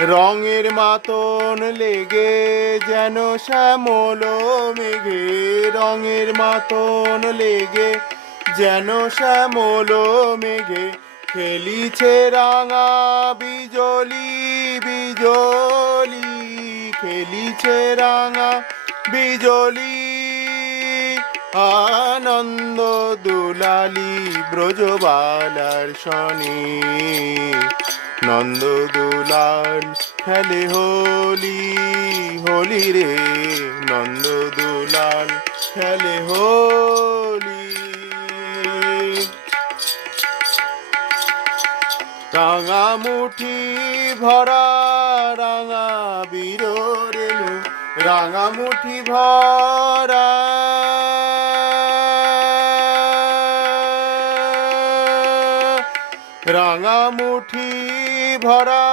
রঙের মাতন লেগে যেন শ্যামল মেঘে, রঙের মাতন লেগে যেন শ্যামল মেঘে, খেলিছে রাঙা বিজলি বিজলি, খেলিছে রাঙা বিজলি। আনন্দ দুলালি ব্রজবালার শনি নন্দ দুলাল খেলে হোলি হোলি রে। নন্দ দুলাল খেলে হোলি। রাঙা মুঠি ভরা, রাঙা বীর রেণু রাঙা মুঠি ভরা রাঙা মুঠি ভরা